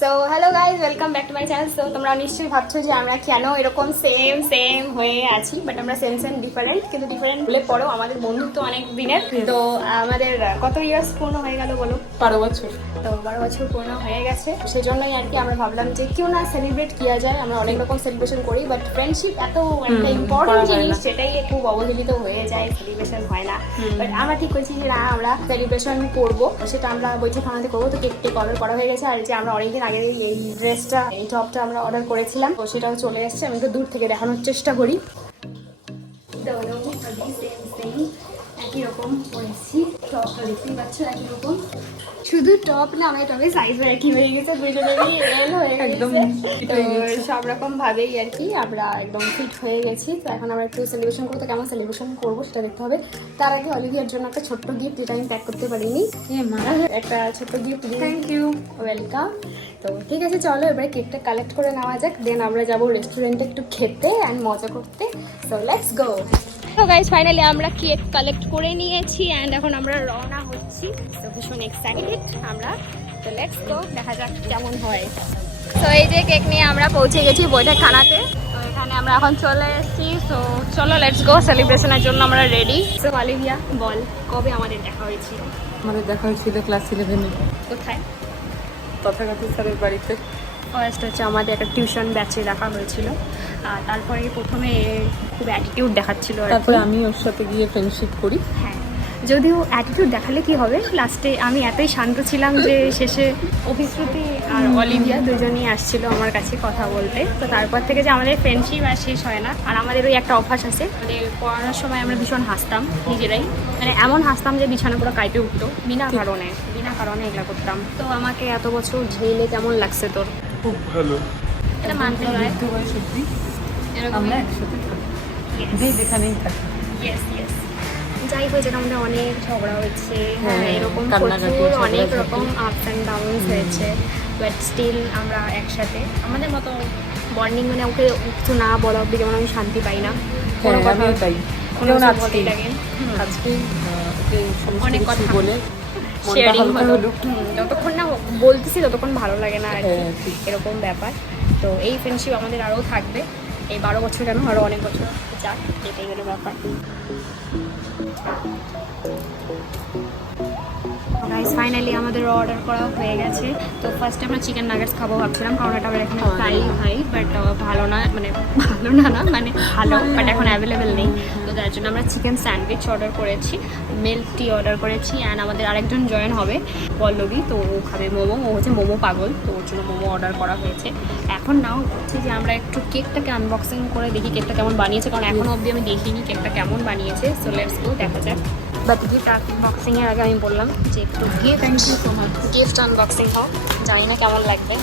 So hello guys, welcome back to my channel. So তোমরা নিশ্চয়ই ভাবছো যে আমরা কেন এরকম সেম সেম হয়ে আছি, বাট আমরা সেম সেম ডিফারেন্ট, কিন্তু ডিফারেন্ট বলে পরেও আমাদের বন্ধুত্ব অনেক দিনের। তো আমাদের কত ইয়ার্স পূর্ণ হয়ে গেল বলো? 12 বছর। তো 12 বছর পূর্ণ হয়ে গেছে, সেই জন্যই আর কি আমরা ভাবলাম যে কেউ না সেলিব্রেট কিয়া যায়। আমরা অনেক রকম সেলিব্রেশন করি, বাট ফ্রেন্ডশিপ এত একটা ইম্পর্টেন্ট জিনিস, সেটাই খুব অবহেলিত হয়ে যায়, সেলিব্রেশন হয় না। বাট আমরা ঠিক করেছি যে না, আমরা সেলিব্রেশন করবো, সেটা আমরা বৈঠকখানাতে করবো। তো কেক অর্ডার করা হয়ে গেছে, আর যে আমরা অনেকদিন আগে এই ড্রেসটা, এই টপটা আমরা অর্ডার করেছিলাম, তো সেটাও চলে এসেছে। আমি তো দূর থেকে দেখানোর চেষ্টা করি। একই রকম পরেছি, টপটা দেখতেই পাচ্ছ একই রকম। শুধু টপ না, আমার টপের সাইজও একই হয়ে গেছে, দুজনেরই এল হয়ে গেছে। সব রকম ভাবেই আর কি আমরা একদম ফিট হয়ে গেছি। তো এখন আমরা একটু সেলিব্রেশন করতে, কেমন সেলিব্রেশন করবো সেটা দেখতে হবে। তার আগে অলিভিয়ার জন্য একটা ছোট্ট গিফট, যেটা আমি প্যাক করতে পারিনি, একটা ছোট্ট গিফট। Thank you, welcome. তো ঠিক আছে, চলো এবারে কেকটা কালেক্ট করে নেওয়া যাক, দেন আমরা যাবো রেস্টুরেন্টে একটু খেতে অ্যান্ড মজা করতে। So let's go. তো গাইজ, ফাইনালি আমরা কেক কালেক্ট করে নিয়েছি অ্যান্ড এখন আমরা রওনা হচ্ছি। তো ভীষণ এক্সাইটেড আমরা। তো লেটস গো, দেখা যাক কেমন হয়। তো এই যে কেক নিয়ে আমরা পৌঁছে গেছি বৈঠকখানাতে। তো এখানে আমরা এখন চলে এসেছি। তো চলো লেটস গো, সেলিব্রেশনের জন্য আমরা রেডি। তো অলিভিয়া, বল কবে আমাদের দেখা হয়েছিল? আমাদের দেখা হয়েছিল ক্লাস 11-এ। কোথায়? তথাগত স্যারের বাড়িতে। ফার্স্ট হচ্ছে আমাদের একটা টিউশন ব্যাচে দেখা হয়েছিল, আর তারপরে প্রথমে খুব অ্যাটিটিউড দেখাচ্ছিল। তারপরে আমি ওর সাথে গিয়ে ফ্রেন্ডশিপ করি। হ্যাঁ, যদিও অ্যাটিটিউড দেখালে কি হবে, লাস্টে আমি এতই শান্ত ছিলাম যে শেষে অভিশ্রুতি আর অলিভিয়া দুজনেই আসছিল আমার কাছে কথা বলতে। তো তারপর থেকে যে আমাদের ফ্রেন্ডশিপ আর শেষ হয় না। আর আমাদের ওই একটা অভ্যাস আছে, মানে পড়ানোর সময় আমরা ভীষণ হাসতাম নিজেরাই, মানে এমন হাসতাম যে বিছানা পুরো কাইপে উঠতো, বিনা কারণে এগুলা করতাম। তো আমাকে এত বছর ঝেলে কেমন লাগছে তোর? খুব ভালো। এটা মানতে হয়। সত্যি এরকম আমরা একসাথে থাকি, যেখানেই থাকি। যাই হয়েছে, আমাদের অনেক ঝগড়া হয়েছে, হ্যাঁ, এরকম কান্নাকাটি, প্রচুর ঝগড়াঝাটি। অনেক রকম আপস অ্যান্ড ডাউনস হয়েছে, বাট স্টিল আমরা একসাথে। আমাদের মতো বন্ডিং, মানে ওকে কিছু না বলা অব্দি যেমন আমি শান্তি পাই না। কোনো কথা আমিও তাই। কোনো যেমন কিছু আজকেই বলতেই লাগে। আজকে ওকে সমস্ত অনেক কিছু কথা বলে মনটা শেয়ারিং হালকা হলো। হলো। যতক্ষণ না বলতেছি ততক্ষণ ভালো লাগে না আর কি, হ্যাঁ, ঠিক। এরকম ব্যাপার। তো এই ফ্রেন্ডশিপ আমাদের আরও থাকবে, এই 12 বছর কেন, আরও অনেক বছর যাক, এটাই হলো ব্যাপার। গাইস, ফাইনালি আমাদের অর্ডার করা হয়ে গেছে। তো ফার্স্টে আমরা চিকেন নাগেটস খাবো ভাবছিলাম, কারণ এটা আমরা এখানে খাই, বাট ভালো না, মানে ভালো বাট এখন অ্যাভেলেবেল নেই। তো যার জন্য আমরা চিকেন স্যান্ডউইচ অর্ডার করেছি, মিল্ক টি অর্ডার করেছি, অ্যান্ড আমাদের আরেকজন জয়েন হবে, পল্লবী। তো ও খাবে মোমো, ও হচ্ছে মোমো পাগল, তো ওর জন্য মোমো অর্ডার করা হয়েছে। এখন নাও হচ্ছে যে আমরা একটু কেকটাকে আনবক্সিং করে দেখি কেকটা কেমন বানিয়েছে, কারণ এখনও অবধি আমি দেখিনি কেকটা কেমন বানিয়েছে। সো লেটস গো, দেখা যাক। বাট গিফট আনবক্সিং এর আগে আমি বললাম যে একটু গিফট আনবক্সিং হোক, জানি না কেমন লাগবে।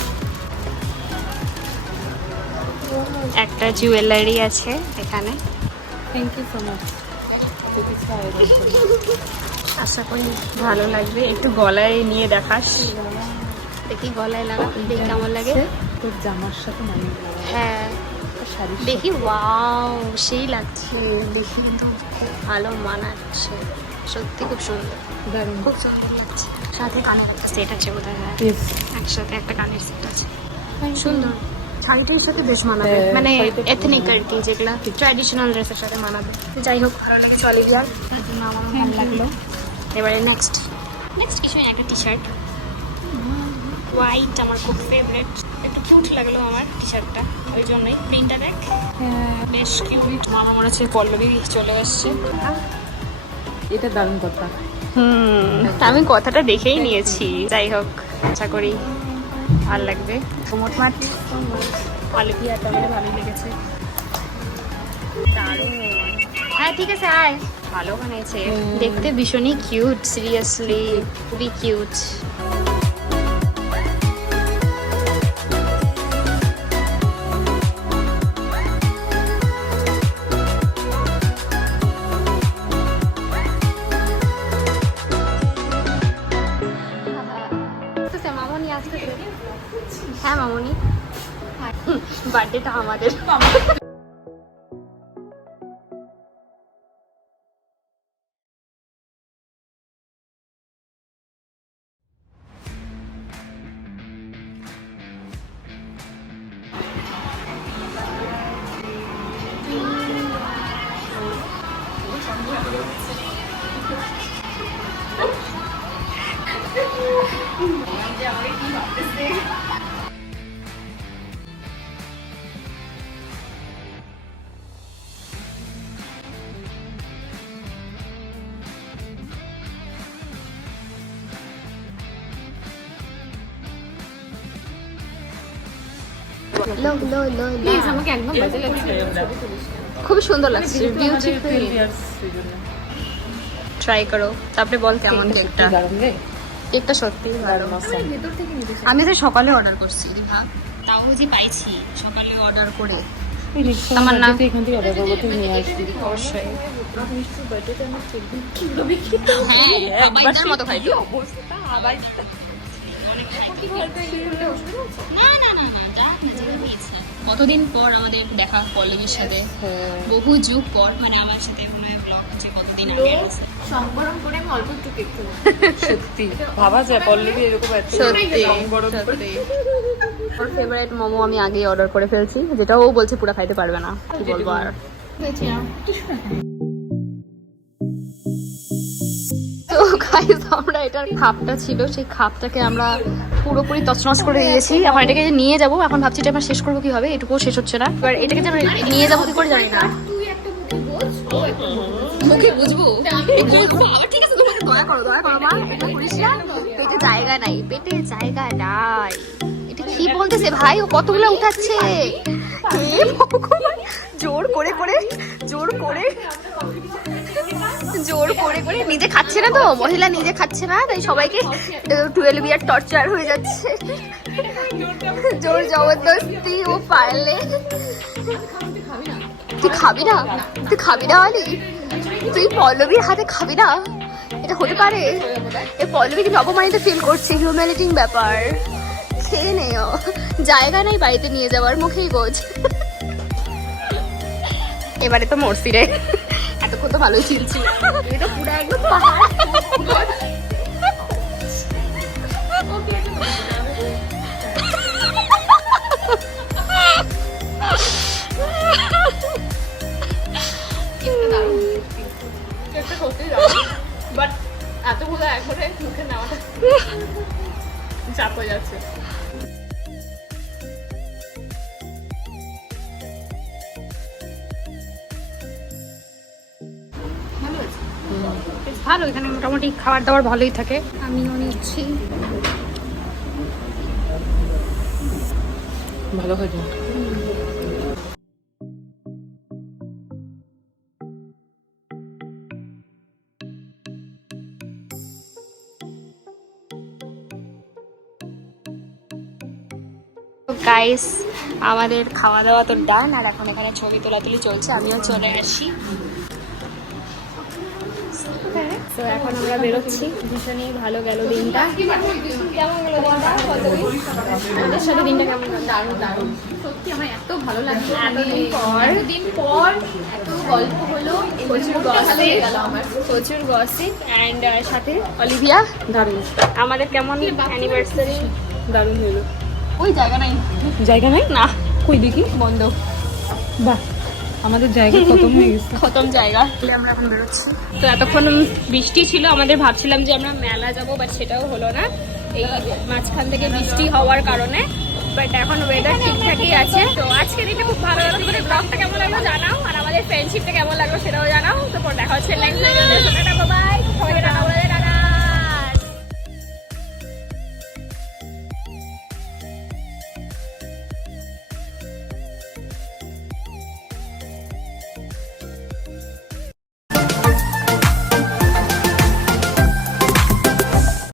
একটা জুয়েলারি আছে এখানে, থ্যাংক ইউ সো মাচ। আশা করি ভালো লাগবে। একটু গলায় নিয়ে দেখাস, দেখি গলায় লাগা, দেখি কেমন লাগে। তোর জামার সাথে মানিয়ে যাবে। হ্যাঁ শাড়ির দেখি, ওয়াও সেই লাগছে, দেখি কিন্তু খুব ভালো মানাচ্ছে, সত্যি খুব সুন্দর, দারুণ। খুব সুন্দর লাগছে। সাথে কানের একটা সেট আছে বোধহয়, হ্যাঁ Yes. একসাথে একটা কানের সেট আছে, সুন্দর। শাড়িটার সাথে বেশ মানাবে, হ্যাঁ, মানে শাড়িটা খুব এথনিক আর মানাবে। কি, যেগুলা ট্র্যাডিশনাল ড্রেসের সাথে মানাবে। তো যাই হোক, ভালো লেগেছে অলিভিয়ার, তার জন্য আমারও ভালো লাগলো। এবারে নেক্সট কিছু একটা টি শার্ট, হোয়াইট, আমার খুব ফেভারিট, একটু কিউট লাগলো আমার টি শার্টটা, ওই জন্যই। প্রিন্টটা দেখ, বেশ কিউট। আমার মনে হচ্ছে পল্লবী চলে এসছে। এটা দারুণ কথা। আমি কথাটা দেখেই নিয়েছি। যাই হোক, আশা করি ভালো লাগবে। মোটমাট অলিভিয়াটা আমাদের ভালোই লেগেছে, দারুণ। হ্যাঁ ঠিক আছে, আয়। ভালো বানিয়েছে, দেখতে ভীষণই কিউট, সিরিয়াসলি খুবই কিউট। মামনি আসতে, হ্যাঁ মামনি, বার্থডেটা আমাদের। আমাকে কি ভাবতেছে। প্লিজ আমাকে একদম বাজে লাগছে খুব সুন্দর লাগছে, বিউটিফুল। ট্রাই করো, তারপরে বল কেমন কেকটা। দারুণ রে কেকটা সত্যি ভালো। ভেতর থেকে নিতে আমি তো সকালে অর্ডার করছি, ভাব তাও যে পাইছি সকালে অর্ডার করে। আমার না এখান থেকে অর্ডার করবো, তুই নিয়ে আসবি অবশ্যই। মিষ্টির বার্থডেতে আমার কেক হ্যাঁ, সবাইকার মতো খাইতো। অবস্থা আবার না না না না, যাক না, যেভাবে ইচ্ছা। কতদিন পর আমাদের দেখা পল্লবীর সাথে, বহু যুগ পর, মানে আমার সাথে কোনো ব্লগ হচ্ছে কতদিন আগে আছে। সংবরণ করে আমি অল্প একটু কেক খাবো। সত্যি ভাবা যায় পল্লবী এরকম একটা সত্যি, সংবরণ করে। ওর ফেভারিট মোমো আমি আগেই অর্ডার করে ফেলছি, যেটা ও বলছে পুরো খাইতে পারবে না, কি বলবো আর। তো গাইস, আমরা এটার খাপটা ছিল, সেই খাপটাকে আমরা পুরোপুরি তছনছ করে দিয়েছি। এখন এটাকে যে নিয়ে যাবো, এখন ভাবছি এটা আমরা শেষ করবো কিভাবে, এটুকুও শেষ হচ্ছে না। এবার এটাকে যে আমরা নিয়ে যাবো কি করে জানি না। মুখে বুঝবো আবার, ঠিক আছে, তোমাকে দয়া করো, দয়া করো মা, এটা করিস না। পেটে জায়গা নাই, পেটে জায়গা নাই। এটা কি বলতেছে ভাই, ও কতগুলো উঠাচ্ছে। হে ভগবান, জোর করে করে জোর করে জোর করে করে নিজে খাচ্ছে না তো, মহিলা নিজে খাচ্ছে না, তাই সবাইকে 12 ইয়ার টর্চার হয়ে যাচ্ছে। জোর জবরদস্তি ও পারলে। তুই খাবি না, তুই খাবি না আলি, তুই পল্লবীর হাতে খাবি না, এটা হতে পারে? এই পল্লবী কিন্তু অপমানিত ফিল করছে, হিউম্যানিটিং ব্যাপার। খেয়ে নেও, জায়গা নাই বাড়িতে নিয়ে যাওয়ার, মুখেই বোঝ। এবারে তো মরছি রে, এতক্ষণ তো ভালোই চিনছি। এটা পুরো একদম পাহাড়। বাট এতগুলো একবারে মুখে নেওয়াটা চাপ হয়ে যাচ্ছে। ভালো, এখানে মোটামুটি খাবার দাবার ভালোই থাকে। আমিও নিচ্ছি। ভালো হয়েছে। গাইস, আমাদের খাওয়া দাওয়া তো ডান, আর এখন এখানে ছবি তোলাতুলি চলছে, আমিও চলে আসি। তো এখন আমরা বেরোচ্ছি, ভীষণই ভালো গেল দিনটা। কেমন গেল দিনটা? আমাদের সাথে দিনটা কেমন গেল? দারুণ দারুণ, সত্যি আমার এত ভালো লাগছে। এতদিন পর এত গল্প হলো, প্রচুর গসিপ, প্রচুর গসিপ, অ্যান্ড সাথে অলিভিয়া। দারুণ, আমাদের কেমন অ্যানিভার্সারি? দারুণ হলো। ওই জায়গা নাই, জায়গা নাই না, কই দেখি, বন্ধ। বাহ, আমাদের জায়গা খতম হয়ে গেছে। খতম জায়গা। আমরা এখন বেরোচ্ছি। তো এতক্ষণ বৃষ্টি ছিল, আমাদের ভাবছিলাম যে আমরা মেলা যাবো, বাট সেটাও হলো না এই মাঝখান থেকে বৃষ্টি হওয়ার কারণে। বাট এখন ওয়েদার ঠিকঠাকই আছে। তো আজকে দিনটা খুব ভালো লাগলো। তোমাদের ব্লগটা কেমন লাগলো জানাও, আর আমাদের ফ্রেন্ডশিপটা কেমন লাগলো সেটাও জানাও। তারপর দেখা হচ্ছে নেক্সট ভিডিওতে। বাই, সবাই